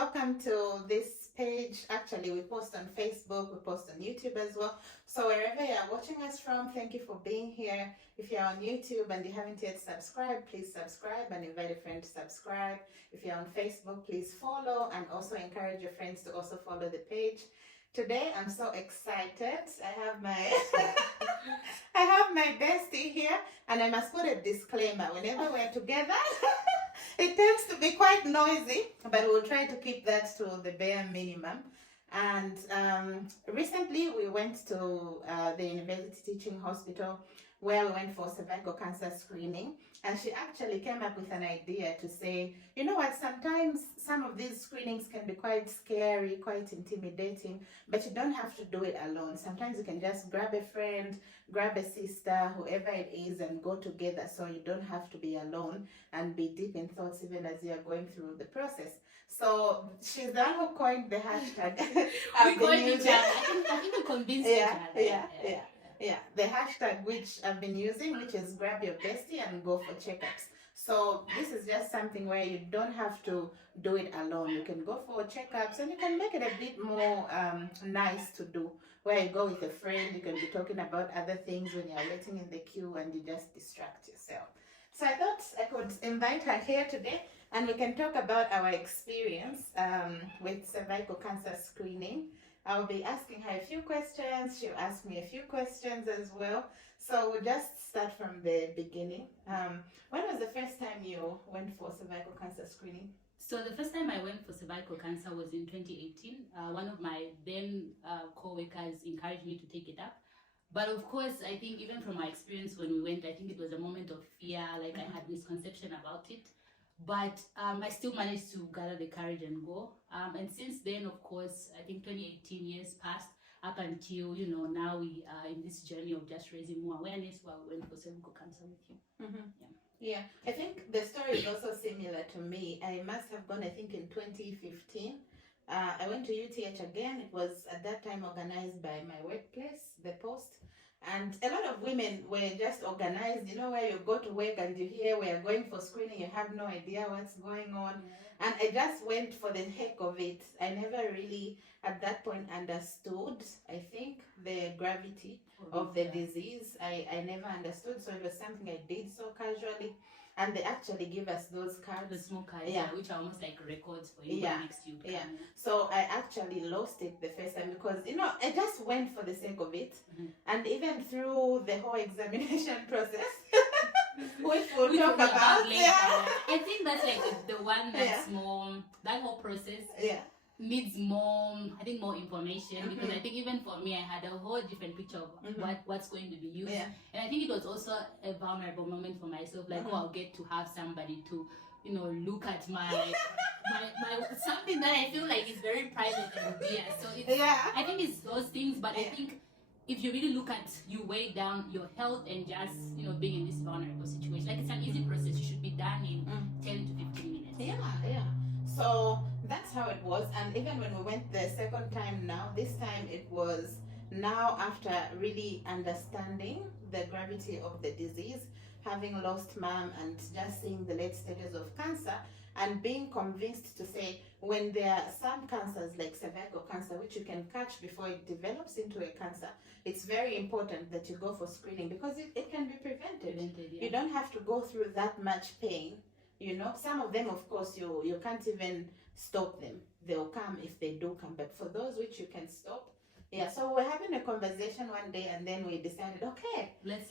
welcome to this page. Actually, we post on Facebook, we post on YouTube as well. So wherever you are watching us from, thank you for being here. If you're on YouTube and you haven't yet subscribed, please subscribe and invite a friend to subscribe. If you're on Facebook, please follow and also encourage your friends to also follow the page. Today, I'm so excited. I have my bestie here, and I must put a disclaimer. Whenever we're together, it tends to be quite noisy, but we'll try to keep that to the bare minimum. And recently, we went to the University Teaching Hospital where we went for cervical cancer screening. And she actually came up with an idea to say, you know what, sometimes some of these screenings can be quite scary, quite intimidating, but you don't have to do it alone. Sometimes you can just grab a friend, grab a sister, whoever it is, and go together so you don't have to be alone and be deep in thoughts even as you are going through the process. So she's the one who coined the hashtag. We coined each other. I think we convinced each other. Yeah, the hashtag which I've been using, which is grab your bestie and go for checkups. So this is just something where you don't have to do it alone. You can go for checkups and you can make it a bit more nice to do. Where you go with a friend, you can be talking about other things when you're waiting in the queue and you just distract yourself. So I thought I could invite her here today and we can talk about our experience with cervical cancer screening. I'll be asking her a few questions. She'll ask me a few questions as well. So we'll just start from the beginning. When was the first time you went for cervical cancer screening? So the first time I went for cervical cancer was in 2018. One of my then co-workers encouraged me to take it up. But of course, I think even from my experience when we went, I think it was a moment of fear, like I had misconception about it. But I still managed to gather the courage and go. And since then, of course, I think 2018 years passed up until, now we are in this journey of just raising more awareness while we went for cervical cancer with you. Yeah, I think the story is also similar to me. I must have gone, I think, in 2015. I went to UTH again. It was at that time organized by my workplace, the Post. And a lot of women were just organized, where you go to work and you hear we are going for screening, you have no idea what's going on. And I just went for the heck of it. I never really, at that point, understood, I think, the gravity of the disease. I never understood, so it was something I did so casually. And they actually give us those cards. The small cards, which are almost like records for you next to you. So I actually lost it the first time because, I just went for the sake of it. And even through the whole examination process, which we'll talk about. I think that's like the one that's more, that whole process needs more, I think, more information, because I think even for me, I had a whole different picture of what's going to be used. And I think it was also a vulnerable moment for myself, like, I'll get to have somebody to, look at my something that I feel like is very private and dear. So it's, I think it's those things, but I think if you really look at, you weigh down your health and just, being in this vulnerable situation, like, it's an easy process. You should be done in 10 to 15 minutes. So that's how it was. And even when we went the second time now, this time it was now after really understanding the gravity of the disease, having lost mom and just seeing the late stages of cancer, and being convinced to say, when there are some cancers like cervical cancer, which you can catch before it develops into a cancer, it's very important that you go for screening because it can be prevented. You don't have to go through that much pain. Some of them, of course, you can't even stop them. They'll come if they do come. But for those which you can stop, so we're having a conversation one day and then we decided, okay, let's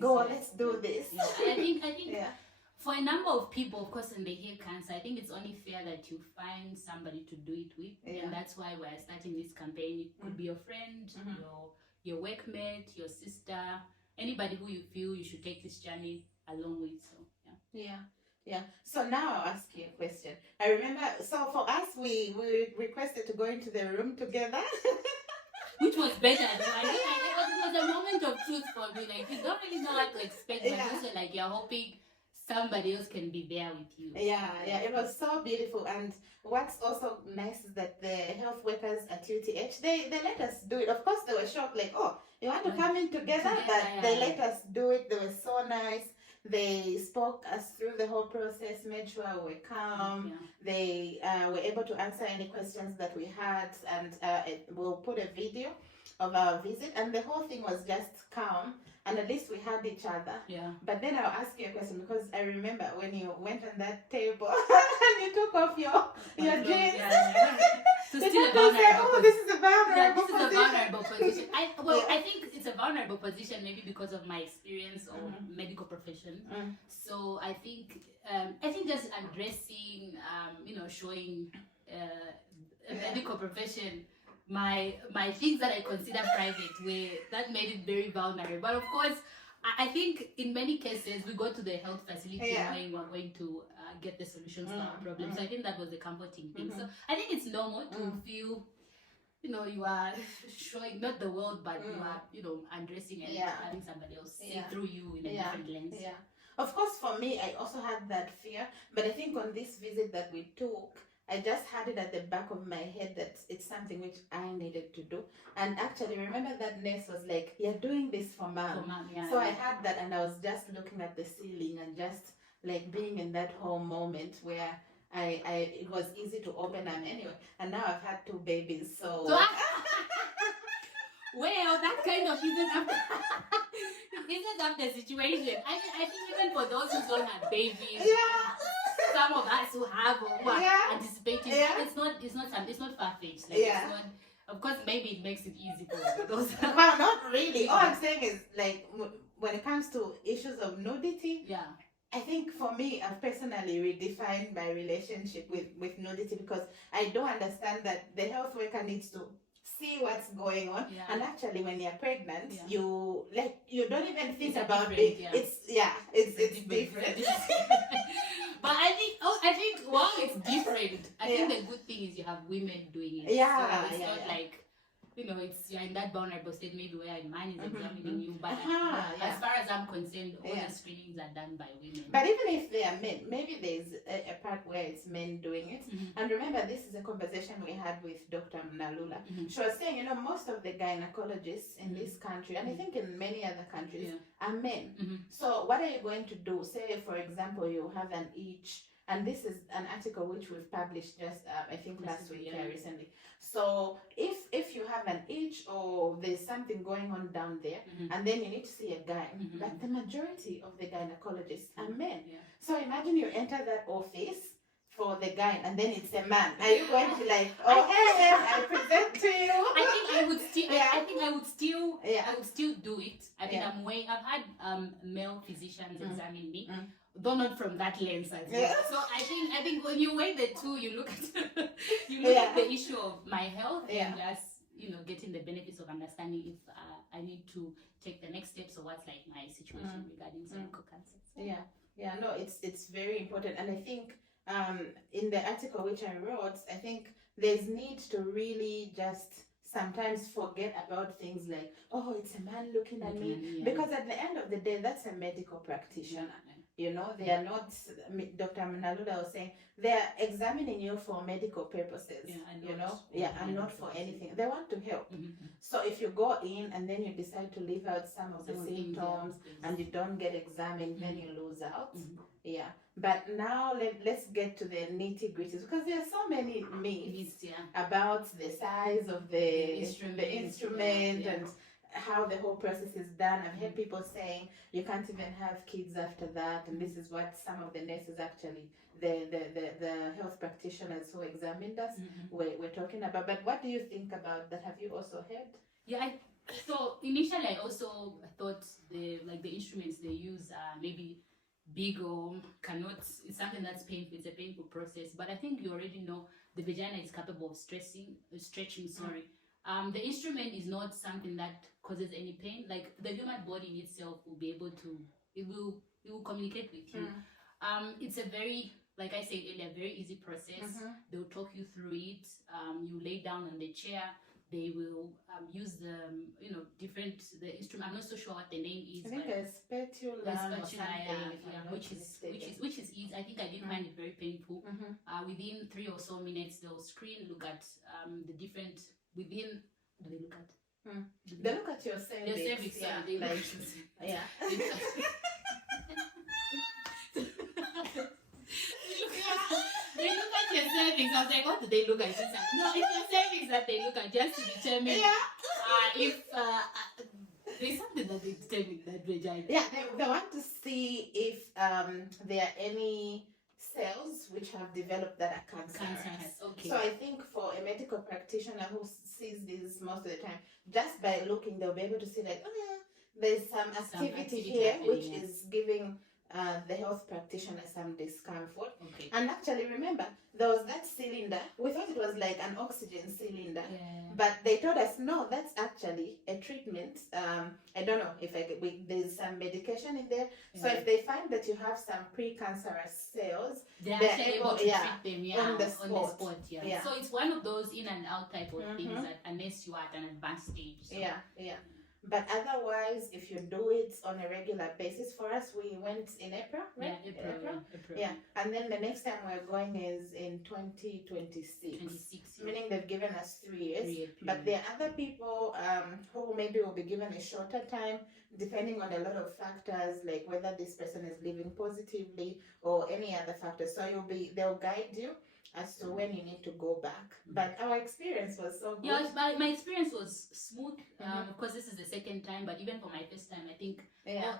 go, let's do this. I think for a number of people, of course, when they hear cancer, I think it's only fair that you find somebody to do it with. And that's why we're starting this campaign. It could be your friend, your workmate, your sister, anybody who you feel you should take this journey along with. So So now I'll ask you a question. I remember, so for us, we requested to go into the room together. Which was better. It was a moment of truth for me. Like, you don't really know what to expect, but also like you're hoping somebody else can be there with you. It was so beautiful. And what's also nice is that the health workers at UTH, they let us do it. Of course, they were shocked, like, oh, you want to come in together? But they let us do it. They were so nice. They spoke us through the whole process, made sure we were calm. They were able to answer any questions that we had, and we'll put a video of our visit, and the whole thing was just calm, and at least we had each other. But then I'll ask you a question, because I remember when you went on that table and you took off your jeans. So still a vulnerable this is a vulnerable position. This is a vulnerable position. I think it's a vulnerable position, maybe because of my experience or medical profession. So I think just addressing, showing a medical profession my things that I consider private, that made it very vulnerable. But of course, I think in many cases we go to the health facility knowing we're going to get the solutions to our problems. So I think that was a comforting thing. So I think it's normal to feel, you are showing not the world, but you are, addressing and having somebody else see through you in a different lens. Of course, for me, I also had that fear, but I think on this visit that we took, I just had it at the back of my head that it's something which I needed to do. And actually, remember that nurse was like, "You're doing this for mom." So I had that, and I was just looking at the ceiling and just like being in that whole moment where it was easy to open them anyway. And now I've had 2 babies, so well, that kind of isn't up the situation. I think even for those who don't have babies, some of us who have or who are anticipating, it's not far-fetched. Like, it's not, of course, maybe it makes it easy for those. Well, not really. All I'm saying is, like, when it comes to issues of nudity, I think for me, I've personally redefined my relationship with nudity, because I don't understand that the health worker needs to see what's going on, and actually when you're pregnant, you don't even think about it. It's different. But I think while it's different, I think the good thing is you have women doing it. So it's not like, you're in that vulnerable state, maybe where a man is examining you. But as far as I'm concerned, all the screenings are done by women. But even if they are men, maybe there's a part where it's men doing it. And remember, this is a conversation we had with Dr. Mnalula. She was saying, most of the gynecologists in this country, and I think in many other countries, are men. So what are you going to do? Say, for example, you have an itch. And this is an article which we've published just, I think, last week, recently. So if you have an itch or there's something going on down there, and then you need to see a guy, but the majority of the gynecologists are men. So imagine you enter that office for the guy, and then it's a man. Are you going to like, hey, I present to you? I think I would still do it. I mean, I've had male physicians examine me. Though not from that lens as well. So I think when you weigh the two, you look at at the issue of my health and just getting the benefits of understanding if I need to take the next steps or what's like my situation regarding cervical cancer. No, it's very important, and I think in the article which I wrote, I think there's need to really just sometimes forget about things like, it's a man looking at me, because at the end of the day, that's a medical practitioner. They are not, Dr. Mnalula was saying, they are examining you for medical purposes, and not for anything. They want to help. So if you go in and then you decide to leave out some of the symptoms and you don't get examined, then you lose out. But now let's get to the nitty-gritties, because there are so many myths about the size of the instrument and how the whole process is done. I've heard people saying you can't even have kids after that, and this is what some of the nurses, actually the health practitioners who examined us were talking about. But what do you think about that? Have you also heard? So initially I also thought the instruments they use maybe big or cannot, it's something that's painful, it's a painful process. But I think you already know the vagina is capable of stretching. The instrument is not something that causes any pain. Like the human body in itself will be able to, it will communicate with you. It's a very, like I said earlier, very easy process. They'll talk you through it. You lay down on the chair. They will use the instrument. I'm not so sure what the name is. I think a spatula or something. Which is easy. I think I didn't find it very painful. Within 3 or so minutes, they'll screen, look at the different. Do they look at? They look at your cervix. Your cervix, They look at your cervix. I was like, what do they look at? She's like, no, it's your cervix that they look at just to determine if there's something that they determine that vagina. Yeah, they want to see if there are any cells which have developed that are cancerous. Okay. So I think for a medical practitioner who sees this most of the time, just by looking, they'll be able to see like, oh yeah, there's some activity here which is giving the health practitioner some discomfort. Okay. And actually, remember, there was that cylinder. We thought it was like an oxygen cylinder, but they told us no, that's actually a treatment. I don't know if there's some medication in there. So if they find that you have some precancerous cells, they're actually able to treat them on the spot. So it's one of those in and out type of things that unless you are at an advanced stage. So. Yeah. But otherwise, if you do it on a regular basis, for us, we went in April, right? Yeah, April. Yeah, and then the next time we're going is in 2026. Meaning they've given us 3 years. But there are other people who maybe will be given a shorter time, depending on a lot of factors, like whether this person is living positively or any other factors. So they'll guide you as to when you need to go back. But our experience was so good. Yeah, my experience was smooth. Of course, this is the second time, but even for my first time, I think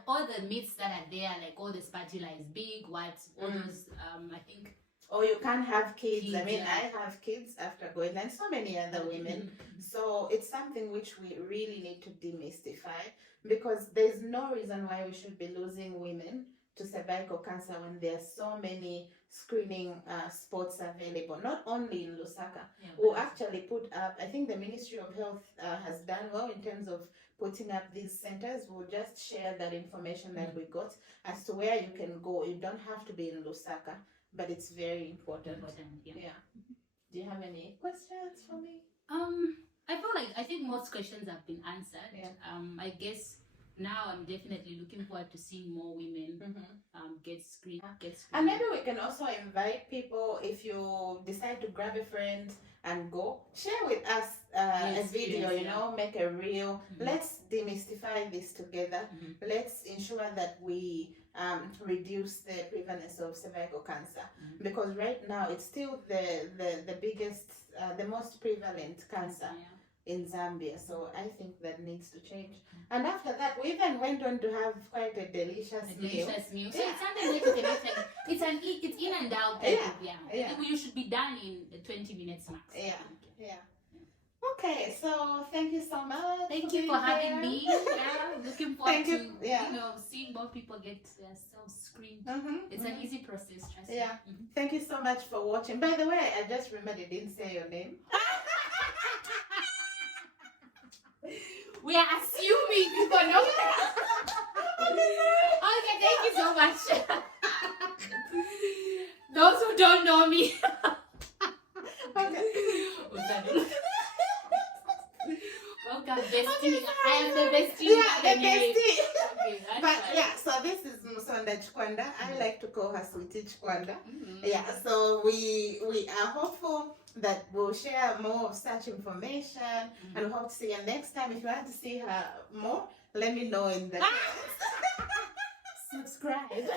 all the myths that are there, like all the spatula is big, all those, I think. Or you can't have kids. I mean, I have kids after going, and so many other women. So it's something which we really need to demystify, because there's no reason why we should be losing women to cervical cancer when there are so many screening spots available, not only in Lusaka. We'll actually put up, I think the Ministry of Health has done well in terms of putting up these centers. We'll just share that information that we got as to where you can go. You don't have to be in Lusaka, but it's very important. Yeah. Do you have any questions for me? I think most questions have been answered. I guess now I'm definitely looking forward to seeing more women get screened. And maybe we can also invite people, if you decide to grab a friend and go, share with us a video, make a reel. Let's demystify this together. Let's ensure that we reduce the prevalence of cervical cancer, because right now it's still the biggest, the most prevalent cancer in Zambia. So I think that needs to change. And after that, we even went on to have quite a delicious meal. So it's something like it's in and out type of, you should be done in 20 minutes max. Okay, so thank you so much. Thank you for having me. Looking forward to seeing more people get themselves screened. It's an easy process, trust me. Thank you so much for watching. By the way, I just remembered I didn't say your name. We are assuming people know. Okay, thank you so much. Those who don't know me. Welcome, bestie. I am the bestie. The bestie. But so this is Musonda Chikwanda. I like to call her Sweetie Chikwanda. So we are hopeful that we'll share more of such information, and we hope to see you next time. If you want to see her more, let me know in the subscribe.